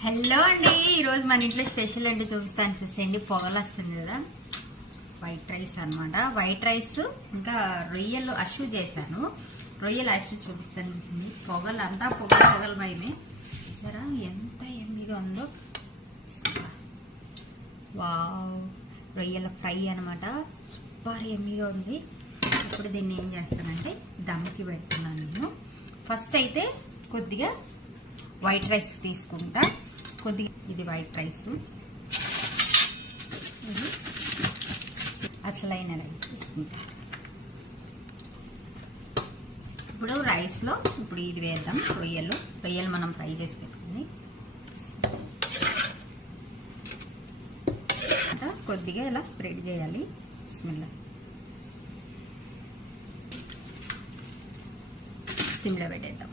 Hello అండి, ఈరోజు మన ఇంట్లో స్పెషల్ అంటే చూపిస్తాను. చూసేయండి, పొగలు వస్తుంది కదా, వైట్ రైస్ అన్నమాట. వైట్ రైస్ ఇంకా రొయ్యలు అష్యూ చేశాను. రొయ్యలు అష్యూ చూపిస్తాను. చూసింది పొగలు అంతా పొగలు భయమే. సరే ఎంత ఎమ్మిగా ఉందో. వావ్, రొయ్యల ఫ్రై అనమాట. సూపర్ ఎమ్మిగా ఉంది. ఇప్పుడు దీన్ని ఏం చేస్తానంటే దమ్కి పెడుతున్నాను నేను. ఫస్ట్ అయితే కొద్దిగా వైట్ రైస్ తీసుకుంటా. కొద్దిగా ఇది వైట్ రైస్, ఇది అసలైన రైస్ తీసుకుంటా. ఇప్పుడు రైస్లో ఇప్పుడు ఇది వేద్దాం. రొయ్యలు మనం ఫ్రై చేసి పెట్టుకుంది. కొద్దిగా ఇలా స్ప్రెడ్ చేయాలి. బిస్మిల్లా. సిమ్లో పెట్టేద్దాం.